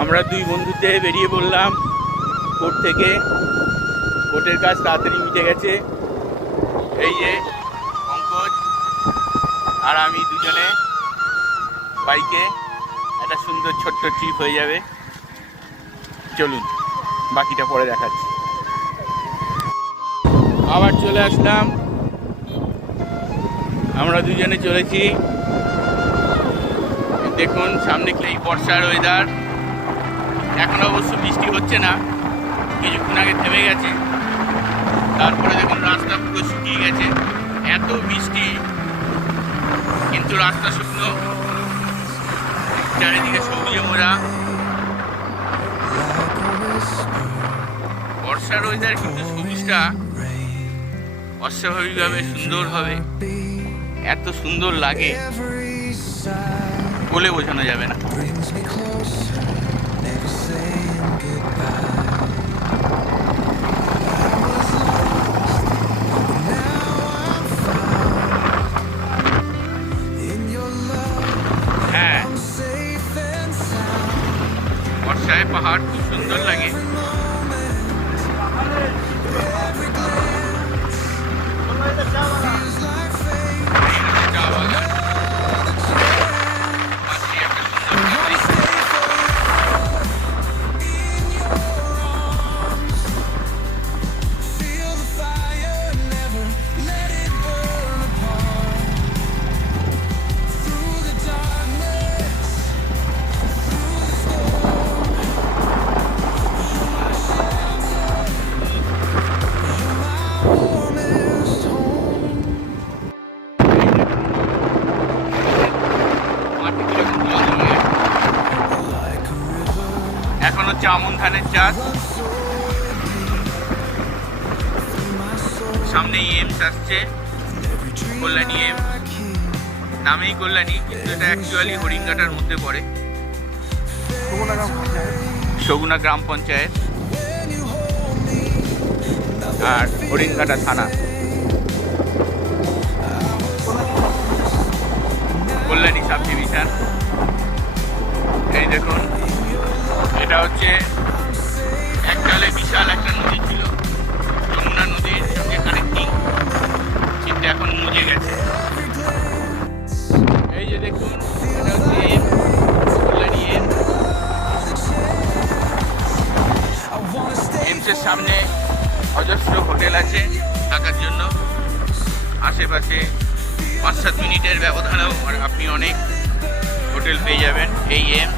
আমরা দুই বন্ধুতে বেরিয়ে পড়লাম কোর্ট থেকে। কোর্টের কাজ তাড়াতাড়ি মিটে গেছে। এই যে পঙ্কজ আর আমি দুজনে বাইকে একটা সুন্দর ছোট্ট ট্রিপ হয়ে যাবে। চলুন বাকিটা পরে দেখাচ্ছি। আবার চলে আসলাম, আমরা দুজনে চলেছি। দেখুন সামনে কি এই বর্ষার ওয়েদার। এখন অবশ্য বৃষ্টি হচ্ছে না, কিছুক্ষণ আগে থেমে গেছে। তারপরে দেখুন রাস্তা পুরো শুকিয়ে গেছে, এত বৃষ্টি কিন্তু রাস্তা শুকনো, চারিদিকে সবুজে মোড়া। বর্ষার ওয়েদার কিন্তু সবুজটা অস্বাভাবিকভাবে সুন্দর হবে, এত সুন্দর লাগে বলে বোঝানো যাবে না। হ্যাঁ, বর্ষায় পাহাড় খুব সুন্দর লাগে। এখন হচ্ছে আমন ধানের চাষ। সামনে এইমস আসছে, কল্যাণী এম, নামেই কল্যাণী কিন্তু এটা অ্যাকচুয়ালি হরিণঘাটার মধ্যে পড়ে, সগুনা গ্রাম পঞ্চায়েত আর হরিণঘাটা থানা। Kalyani sub division. এই দেখুন, এটা হচ্ছে এককালে বিশাল একটা নদী ছিল, যমুনা নদীর সঙ্গে কানেক্টিং, কিন্তু এখন মুজে গেছে। এই যে দেখুন, এটা হচ্ছে কল্যাণী এম। এমসের সামনে অজস্র হোটেল আছে থাকার জন্য, আশেপাশে 5-7 মিনিটের ব্যবধানেও আপনি অনেক হোটেল পেয়ে যাবেন এই এম।